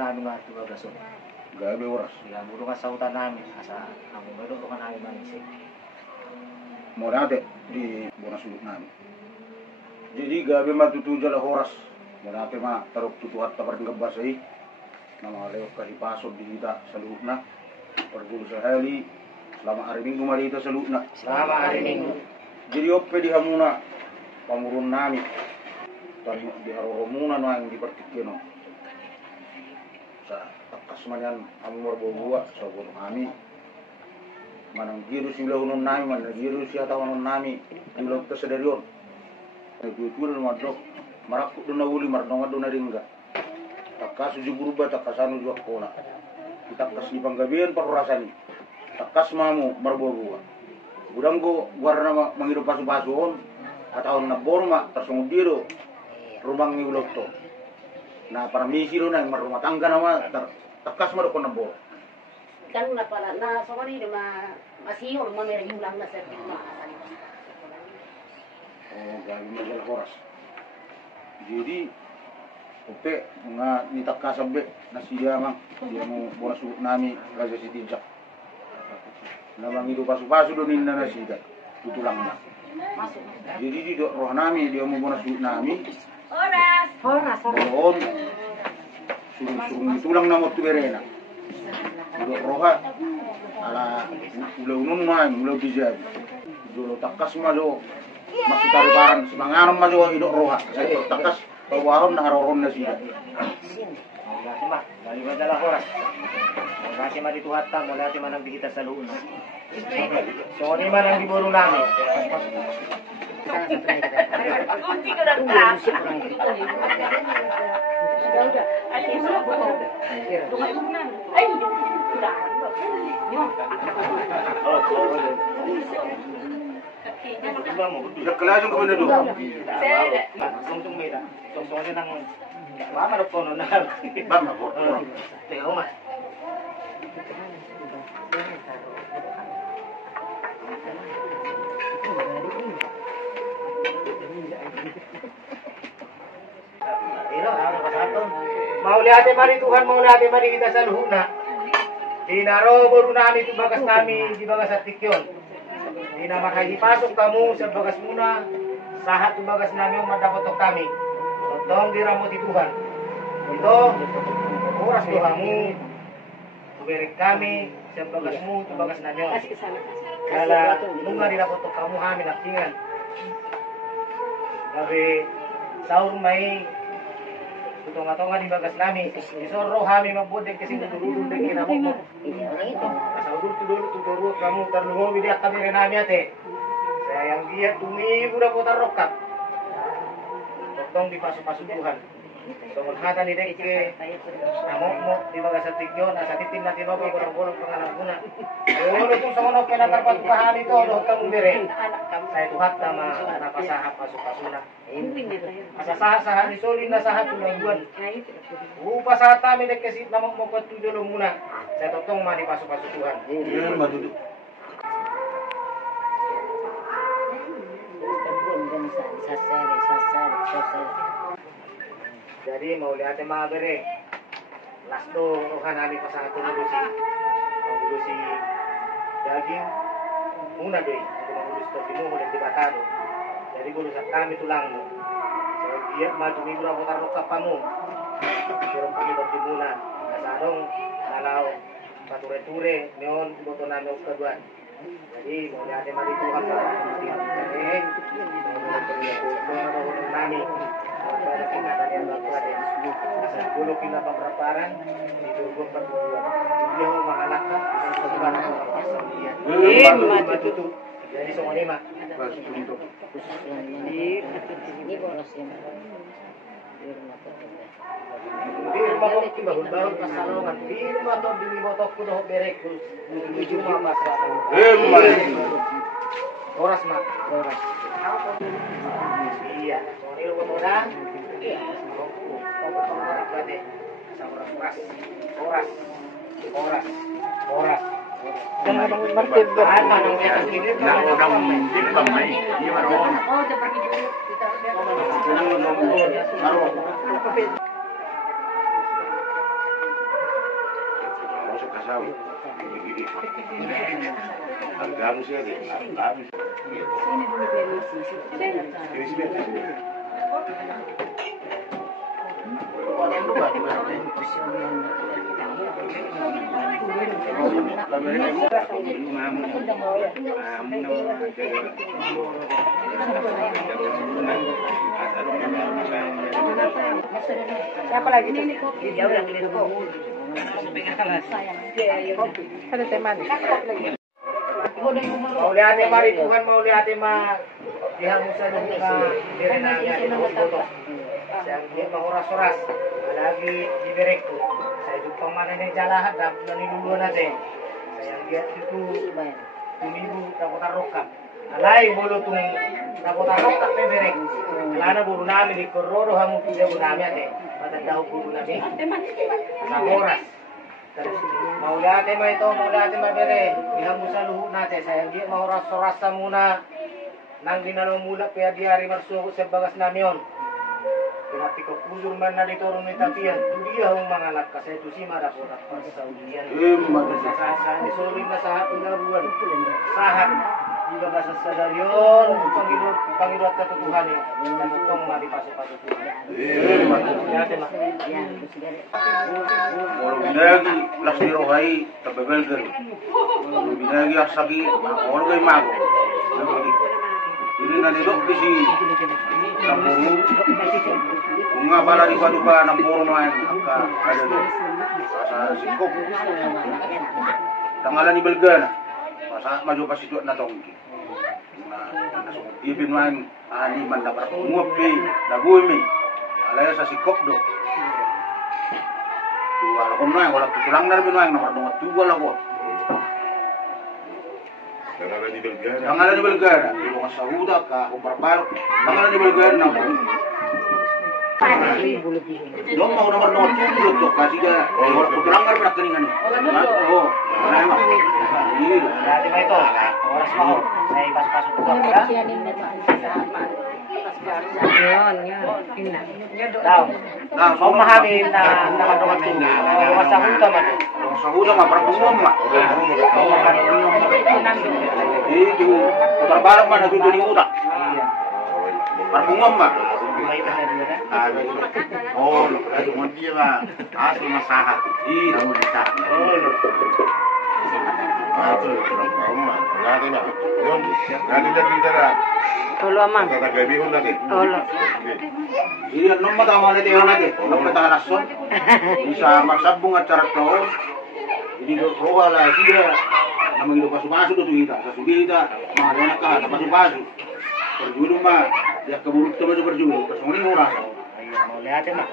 namin nga ito bagason. Gabi oras. Kaya muro nga sa utan namin, asa ang bumero ka namin manisip. Mo dati di bonas ulit namin. Jadi gabi matutuja lah oras. Mo dati tarok tutuhat tabar ng gabasay. Na mga lewat kalipasod di kita sa luhut na. Pergulu sa hali. Selama hari minggu marita sa luhut na. Selama hari minggu. Jadi oppe di hamuna pamurun namin. Tadi di haroromuna no yang dipertikir no. Sa takas man yan amor buwa sa gunung kami. Manang giru sila unon nami, manang giru siya tawan nami. Ilog ta sa derion. Nagtutulan naman dok. Marakot doon na uli, marnonga doon na ringga. Takas uji berubah, takasanu juak kola. Takas di panggabian parurasan. Takas mamu marbuwa. Budang go warna manghidup pasu-pasuon. Atau na borma tersungudiro. Rumang ni ulog to. Na para misi do na marumah tangga nama takas maro ko nabor. Kan na pala na so mani masih orang mamere ulang na sa Oh, gabi majalah horas. Jadi ope nga ni takas sabe na siya mang dia mo bonas nami raja si tinjak. Namang hidup pasu-pasu do ninna na siya. Tutulang na. Jadi di roh nami dia mau bonas nami. Horas. Bohon. Suruh tulang nama tu berena. Duduk roha ala ulah unun main ulah bijak. Dulu takas majo masih taribaran semangaram majo hidup roha. Saya takas bawaron na haroron na siya. Kasi ma, dali ba dala oras? Kasi matituhat ta, mula ti manang bihita sa luon. So, ni man ang giburo namin. Kunci ko lang ka. Sudah. Ay, Tidak kelajung kepada tu. Sungsung meda. Sungsung din ang mama na po na. Bama po. Teo ma. Mauli ate mari Tuhan, mauli ate mari kita sa luhut na. Dinaro baru namin itu bagas kami di bagas atikyon. Di na makahipasok kamu sa bagas muna. Sahat tu bagas namin madapotok kami. Totong diramo di Tuhan. Ito, oras Tuhanmu. Tuberik kami sa bagasmu, tu bagas namin. Kala nunga dinapotok kamu kami naktingan. Gabi saur may tutunga-tunga di bagas namin. Isoro kami mabudek kasi tutululun din kinamok mo. Saurul tutulurut kamu terluho bidiak kami rin namin ate. Sayang dia tumibo na po tarokap. Totong di pasu-pasu Tuhan. So maghatan ni Deke namok mo di bagas sa tigyon. Asa titim natin mo pag-urang-urang pangalang muna. Ulo kung sa mga pinatarpat kahan ito, luhot kang umire. Sa ituhat na napasahap pasu-pasu na. Masasahan ni Solin na sahat tulangguan. Upa sa kami nagkasit namang magpatudulo muna. Sa totong manipaso-paso Tuhan. Yan maduduk. Jadi mau lihat mga bere. Last do rohan namin pa sa ating mangulusi daging muna doy. Kung mangulusi to binuho ng dibatado. Jadi gulu sa kami tulang mo. So iya madumi gula ko tarok ka pa mo. Pero kami muna. Nasarong nalaw pature-ture neon boto namin og kaduan. Jadi mau lihat marituhan ka. Jadi namin para kinatan yang bagus asal dulu kita pemeraparan itu gue berdua dia mau mengalahkan sebenarnya orang pasang jadi semua lima Ini borosnya. di rumah kok bangun baru pasalongan di rumah tuh di motor kudo berek di rumah mas oras mak oras iya ini rumah orang oras. Jangan bangun marteba. Oh, seperti dulu kita tahu. Agak sih ada. Agak. Sini dulu permisi. Ini sih. Siapa lagi nih? Jauh yang ini kok. Ada teman. Mau lihat mari Tuhan mau lihat dihangusan na direnangnya di foto. Saya menguras-uras lagi di berek. Saya juga mana yang jalan dan dulu natin. Saya lihat itu tumibu dapat rokak. Alay bolo tung dapat rokak pe berek. Lana buru namin di kororo hamu tidak buru namin ate. Matadaw buru namin. Menguras. Mau lihat bere dihangusan luhut natin. Saya lihat menguras-uras muna. Nang dinalumula kaya di hari marsuko sa bagas namin. Pinati ko pulur man na dito rin itapian. Dudiya ang mga anak kasi ito si Marapot at sa ulian. Sa isulim na sa pinaruan. Sahat. Di ba ba sa sadaryon? Pangiro at katotohanin. Natutong maripasok-pasok. Walau binagi lasi rohai tabebelger. Walau binagi aksagi orang gay mago. Ini nanti dok di si Nampuru. Bunga bala di paduka Nampuru main angka ada dok. Sa sikop. Tanggalan di Belgana. Masa maju pas itu na tongki. Ibin main ani man dapat ngupi laguy mi. Alaya sa sikop dok. Dua lakon na wala tulang na bin main nomor dua lakon. Tanggalan di Belgara. Tanggalan di Belgara, di Lunga Sahuda ka Umbarbar. Tanggalan di Belgara na. Dong mau nomor tujuh tuh kasih dia. Kalau pelanggar berat keningan. Oh, mana mah? Iya. Berarti mah itu oras mau. Saya pas-pasok juga ya. Daw. Nah, Mau memahami na nakadungan itu. Masa huta man. Lunga Sahuda mah perkumum mah. Itu Umbarbar mah itu di utak. Perkumum mah. Oh, itu mau dia mah asli masahat. Iya. Kamu bisa. Itu rumah. Nanti mah. Nanti dia bicara. Olo amang. Kata gabi hon nanti. Olo. Iya, nomor tahu nanti yang nanti. Nomor tahu langsung. Bisa maksabung acara tahun. Ini roha lah dia. Nama itu pasu-pasu tuh kita. Sasugi kita. Mana nak kah? Pasu-pasu. Perjulu mah. Dia keburu kita berjulu. Persoalan ini orang. Mau lihat mah.